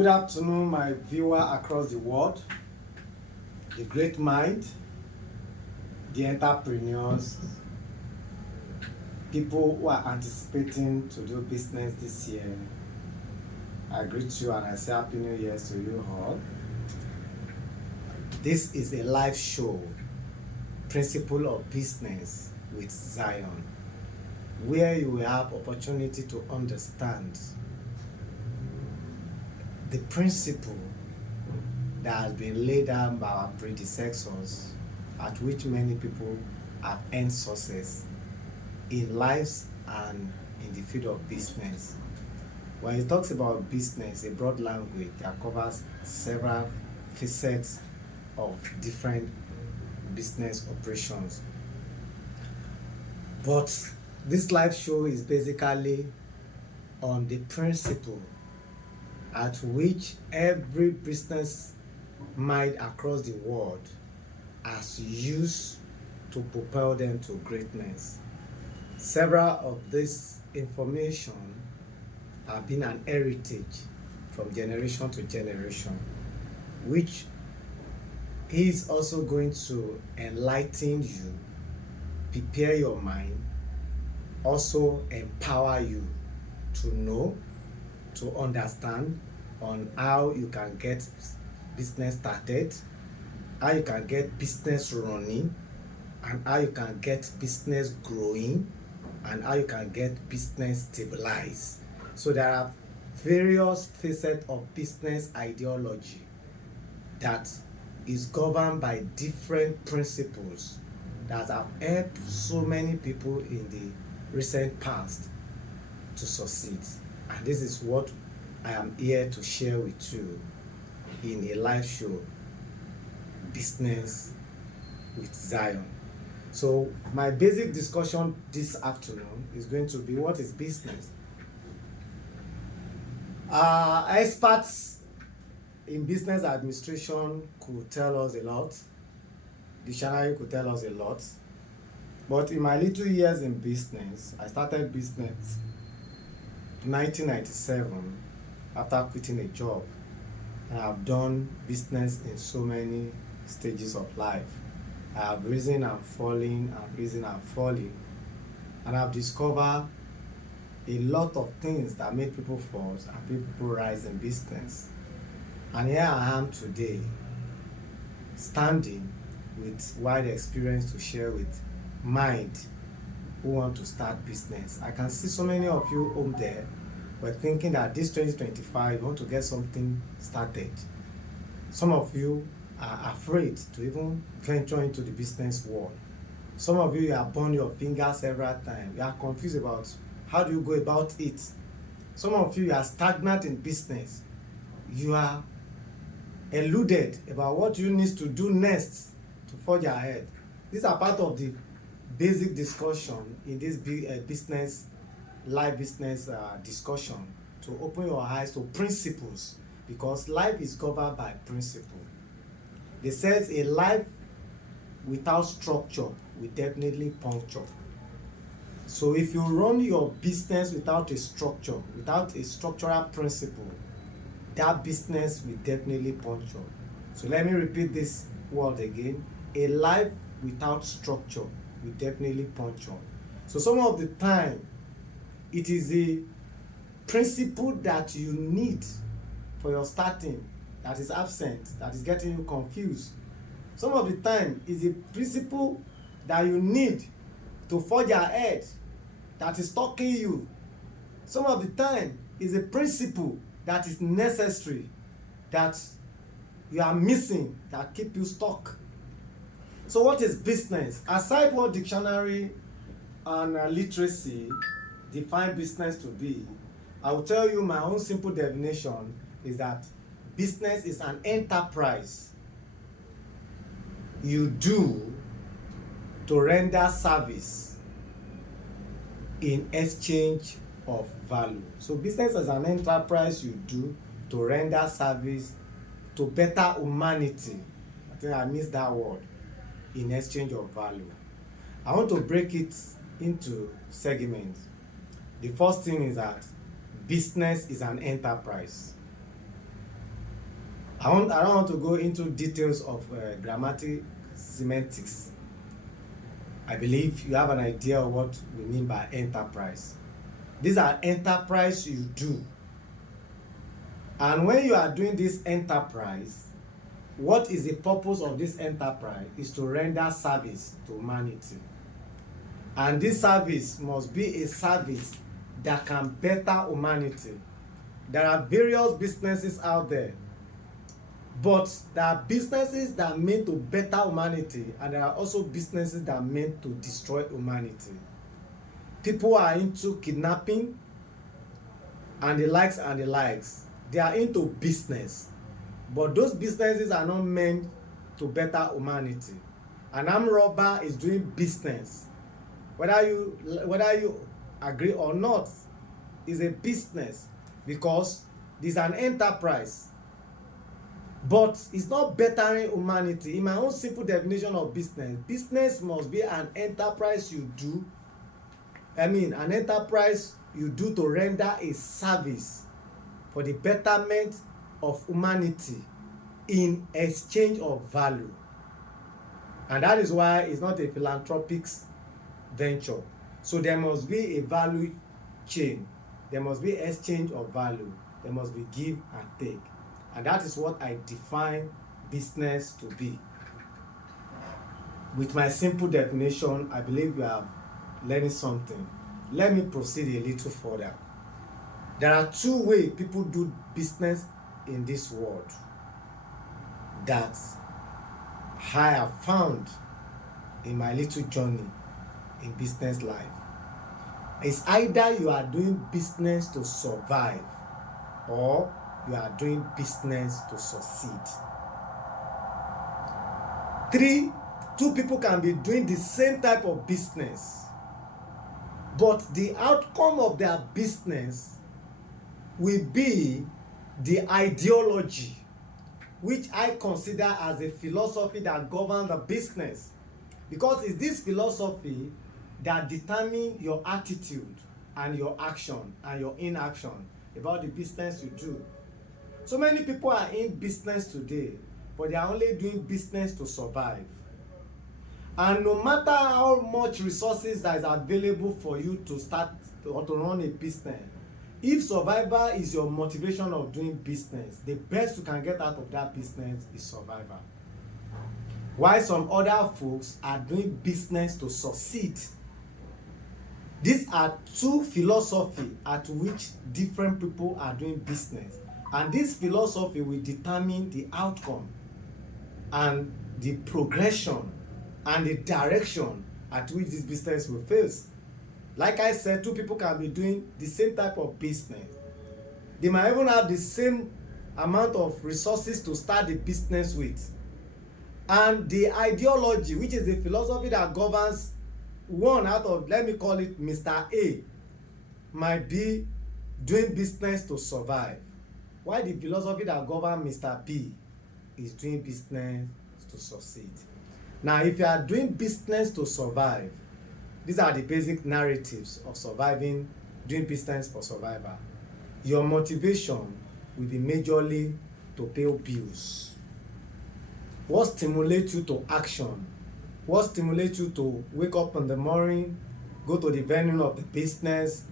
Good afternoon, my viewer across the world, the great mind, the entrepreneurs, people who are anticipating to do business this year. I greet you and I say Happy New Year to you all. This is a live show, Principle of Business with Zion, where you will have opportunity to understand the principle that has been laid down by our predecessors, at which many people have earned success in lives and in the field of business. When it talks about business, a broad language that covers several facets of different business operations. But this live show is basically on the principle at which every business mind across the world has used to propel them to greatness. Several of this information have been an heritage from generation to generation, which is also going to enlighten you, prepare your mind, also empower you to know, to understand on how you can get business started, how you can get business running, and how you can get business growing, and how you can get business stabilized. So there are various facets of business ideology that is governed by different principles that have helped so many people in the recent past to succeed. And this is what I am here to share with you in a live show, Business with Zion. So my basic discussion this afternoon is going to be what is business. Experts in business administration could tell us a lot. Dictionary could tell us a lot. But in my little years in business, I started business 1997 after quitting a job, and I've done business in so many stages of life. I have risen and fallen and risen and fallen, and I've discovered a lot of things that make people fall and make people rise in business. And here I am today, standing with wide experience to share with mind who want to start business. I can see so many of you home there were thinking that this 2025 you want to get something started. Some of you are afraid to even venture into the business world. Some of you have burned your fingers several times. You are confused about how do you go about it. Some of you are stagnant in business. You are eluded about what you need to do next to forge ahead. These are part of the basic discussion in this business, live business discussion, to open your eyes to principles, because life is governed by principle. They says a life without structure will definitely puncture. So if you run your business without a structure, without a structural principle, that business will definitely puncture. So let me repeat this word again. A life without structure will definitely puncture. So some of the time, it is a principle that you need for your starting that is absent, that is getting you confused. Some of the time, is a principle that you need to forge ahead that is stalking you. Some of the time, is a principle that is necessary that you are missing that keep you stuck. So what is business? Aside what dictionary and literacy define business to be, I will tell you my own simple definition is that business is an enterprise you do to render service in exchange of value. So business is an enterprise you do to render service to better humanity. I think I missed that word. In exchange of value. I want to break it into segments. The first thing is that business is an enterprise. I don't want to go into details of grammatic semantics. I believe you have an idea of what we mean by enterprise. These are enterprise you do. And when you are doing this enterprise, what is the purpose of this enterprise is to render service to humanity. And this service must be a service that can better humanity. There are various businesses out there, but there are businesses that are meant to better humanity, and there are also businesses that are meant to destroy humanity. People are into kidnapping and the likes and the likes. They are into business, but those businesses are not meant to better humanity. An armed robber is doing business, whether you agree or not, is a business, because it's an enterprise, but it's not bettering humanity. In my own simple definition of business must be an enterprise you do. An enterprise you do to render a service for the betterment of humanity in exchange of value. And that is why it's not a philanthropic venture. So there must be a value chain. There must be exchange of value. There must be give and take. And that is what I define business to be. With my simple definition, I believe you are learning something. Let me proceed a little further. There are two ways people do business in this world that I have found in my little journey in business life. It's either you are doing business to survive or you are doing business to succeed. Two people can be doing the same type of business, but the outcome of their business will be the ideology, which I consider as a philosophy that governs the business, because it's this philosophy that determines your attitude and your action and your inaction about the business you do. So many people are in business today, but they are only doing business to survive. And no matter how much resources that is available for you to start or to run a business, if survival is your motivation of doing business, the best you can get out of that business is survival. While some other folks are doing business to succeed. These are two philosophies at which different people are doing business. And this philosophy will determine the outcome and the progression and the direction at which this business will face. Like I said, two people can be doing the same type of business. They might even have the same amount of resources to start the business with. And the ideology, which is the philosophy that governs one out of, let me call it Mr. A, might be doing business to survive, while the philosophy that governs Mr. B is doing business to succeed. Now, if you are doing business to survive, these are the basic narratives of surviving, doing business for survival. Your motivation will be majorly to pay bills. What stimulates you to action? What stimulates you to wake up in the morning, go to the venue of the business,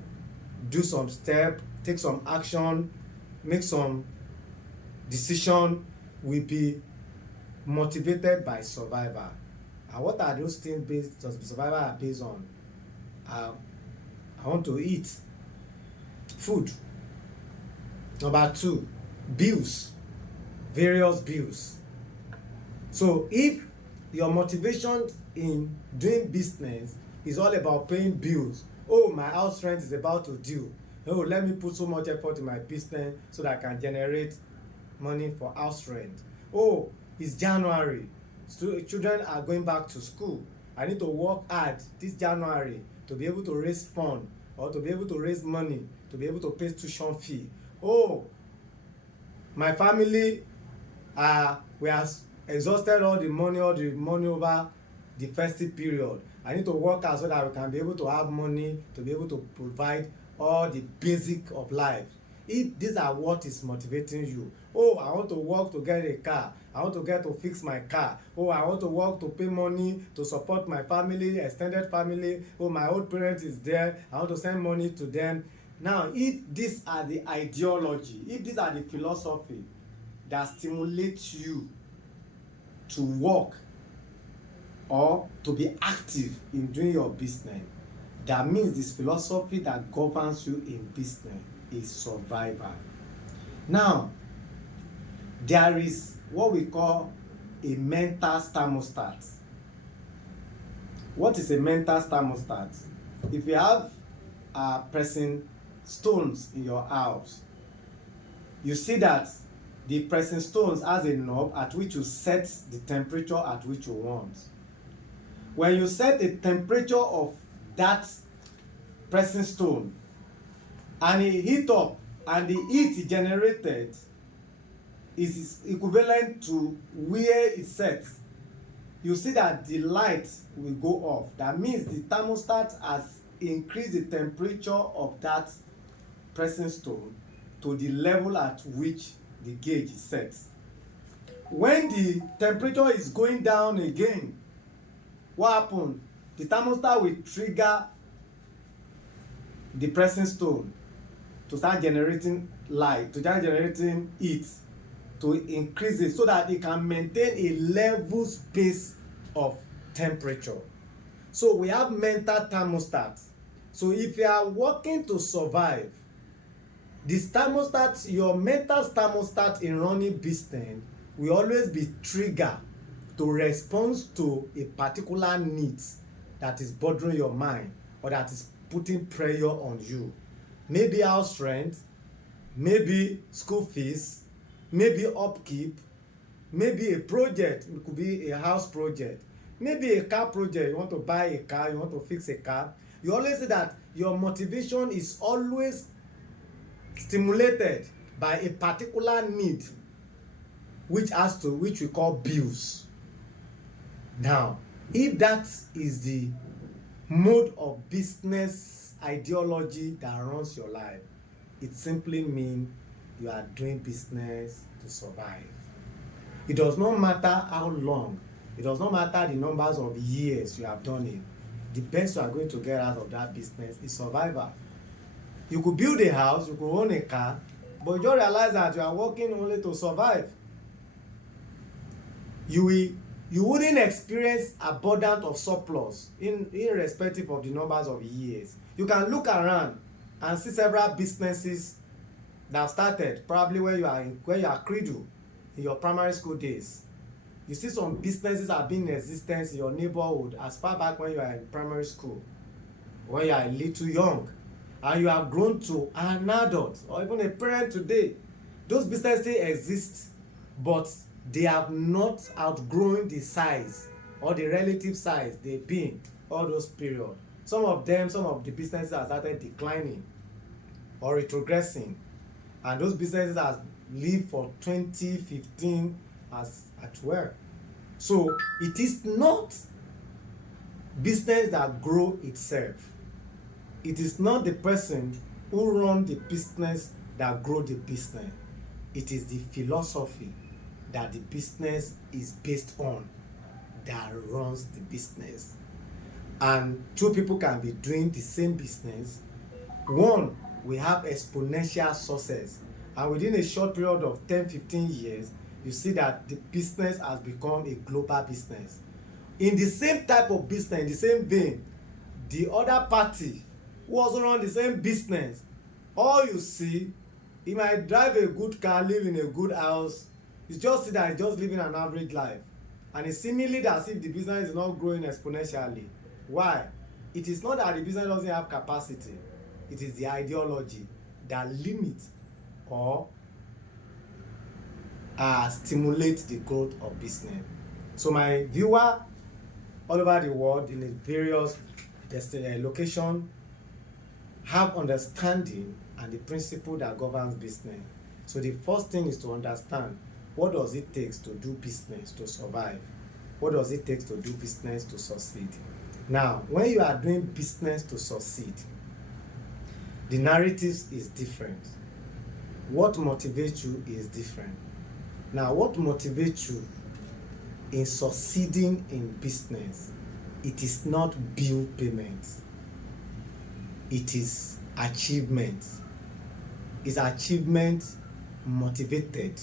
do some step, take some action, make some decision, will be motivated by survival. And what are those things based on? Survival are based on? I want to eat. Food. Number 2, bills. Various bills. So if your motivation in doing business is all about paying bills, oh, my house rent is about to due, oh, let me put so much effort in my business so that I can generate money for house rent. Oh, it's January, so children are going back to school, I need to work hard this January to be able to raise funds or to be able to raise money to be able to pay tuition fee. Oh, my family we are exhausted all the money over the festive period. I need to work hard so that we can be able to have money to be able to provide all the basic of life. if these are what is motivating you, oh, I want to work to get a car, I want to get to fix my car, oh, I want to work to pay money to support my family, extended family, oh, my old parent is there, I want to send money to them. Now, if these are the ideology, if these are the philosophy that stimulate you to work or to be active in doing your business, that means this philosophy that governs you in business is survival. Now, there is what we call a mental thermostat. What is a mental thermostat? If you have pressing stones in your house, you see that the pressing stones has a knob at which you set the temperature at which you want. When you set the temperature of that pressing stone and it heat up and the heat generated is equivalent to where it sets, you see that the light will go off. That means the thermostat has increased the temperature of that pressing stone to the level at which the gauge is set. When the temperature is going down again, what happens? The thermostat will trigger the pressing stone to start generating light, to start generating heat, to increase it so that it can maintain a level space of temperature. So we have mental thermostat. So if you are working to survive, this thermostat, your mental thermostat in running business will always be triggered to respond to a particular need that is bothering your mind or that is putting pressure on you. Maybe house rent, maybe school fees, maybe upkeep, maybe a project. It could be a house project, maybe a car project. You want to buy a car, you want to fix a car. You always say that your motivation is always stimulated by a particular need which we call bills. Now, if that is the mode of business ideology that runs your life, it simply means you are doing business to survive. It does not matter how long, it does not matter the numbers of years you have done it. The best you are going to get out of that business is survival. You could build a house, you could own a car, but you just realize that you are working only to survive. You wouldn't experience abundance of surplus irrespective of the numbers of years. You can look around and see several businesses that started probably when you are cradle in your primary school days. You see some businesses have been in existence in your neighborhood as far back when you are in primary school, when you are a little young, and you have grown to an adult or even a parent today. Those businesses still exist, but they have not outgrown the size or the relative size they've been all those period. Some of the businesses have started declining or retrogressing, and those businesses have lived for 20-15 as at well. So it is not business that grow itself. It is not the person who run the business that grow the business. It is the philosophy that the business is based on that runs the business. And two people can be doing the same business. One, we have exponential success, and within a short period of 10-15 years, you see that the business has become a global business. In the same type of business, in the same vein, the other party who also run the same business, all you see, he might drive a good car, live in a good house. You just see that he's just living an average life, and it's seemingly as if the business is not growing exponentially. Why? It is not that the business doesn't have capacity. It is the ideology that limits or stimulates the growth of business. So my viewer all over the world in a various location have understanding and the principle that governs business. So the first thing is to understand, what does it take to do business to survive? What does it take to do business to succeed? Now, when you are doing business to succeed, the narrative is different. what motivates you is different. Now, what motivates you in succeeding in business, it is not bill payment, it is achievement. Is achievement motivated?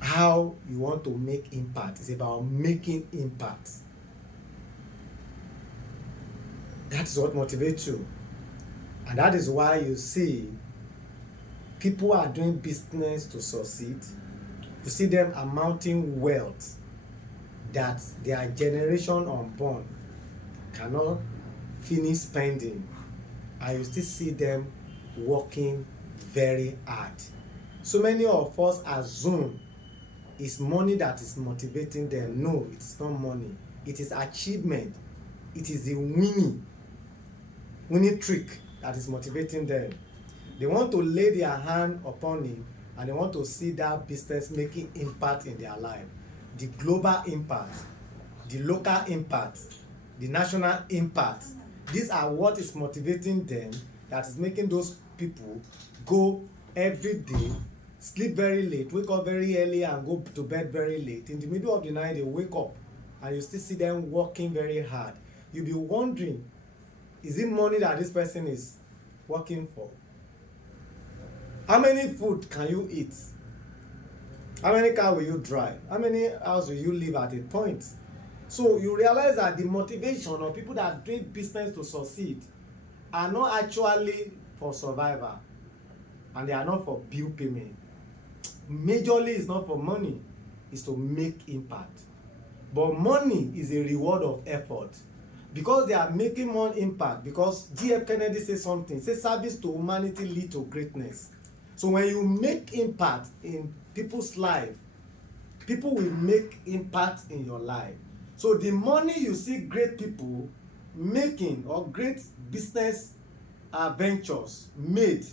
How you want to make impact. It's about making impact. That is what motivates you. And that is why you see people are doing business to succeed. You see them amounting wealth that their generation unborn cannot finish spending, and you still see them working very hard. So many of us assume it's money that is motivating them. No, it's not money. It is achievement. It is the winning trick that is motivating them. They want to lay their hand upon it, and they want to see that business making impact in their life. The global impact, the local impact, the national impact. These are what is motivating them, that is making those people go every day, sleep very late, wake up very early and go to bed very late. In the middle of the night, they wake up and you still see them working very hard. You'll be wondering, is it money that this person is working for? How many food can you eat? How many cars will you drive? How many houses will you live at a point? So you realize that the motivation of people that are doing business to succeed are not actually for survival, and they are not for bill payment. Majorly, it's not for money, it's to make impact. But money is a reward of effort, because they are making more impact. Because G.F. Kennedy says something, say service to humanity lead to greatness. So when you make impact in people's life, people will make impact in your life. So the money you see great people making, or great business ventures made,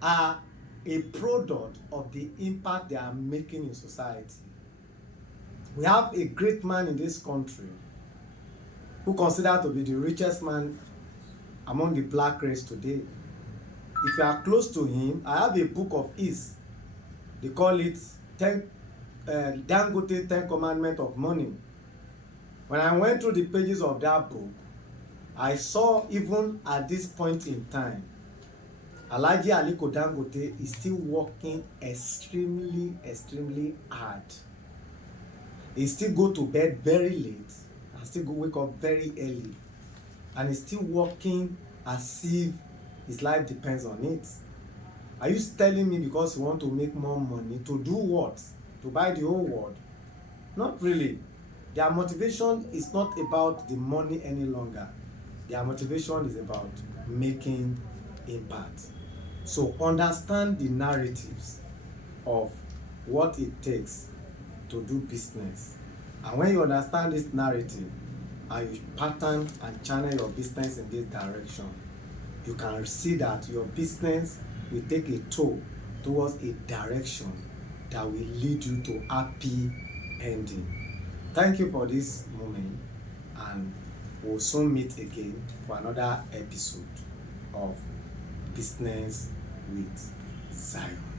are a product of the impact they are making in society. We have a great man in this country who considered to be the richest man among the black race today. If you are close to him, I have a book of his. They call it Dangote 10 Commandments of Money. When I went through the pages of that book, I saw even at this point in time, Alhaji Aliko Dangote is still working extremely hard. He still go to bed very late and still go wake up very early, and he's still working as if his life depends on it. Are you telling me because you want to make more money to do what? To buy the whole world? Not really. Their motivation is not about the money any longer. Their motivation is about making impact. So understand the narratives of what it takes to do business. And when you understand this narrative and you pattern and channel your business in this direction, you can see that your business will take a toll towards a direction that will lead you to happy ending. Thank you for this moment, and we'll soon meet again for another episode of Business with Zion.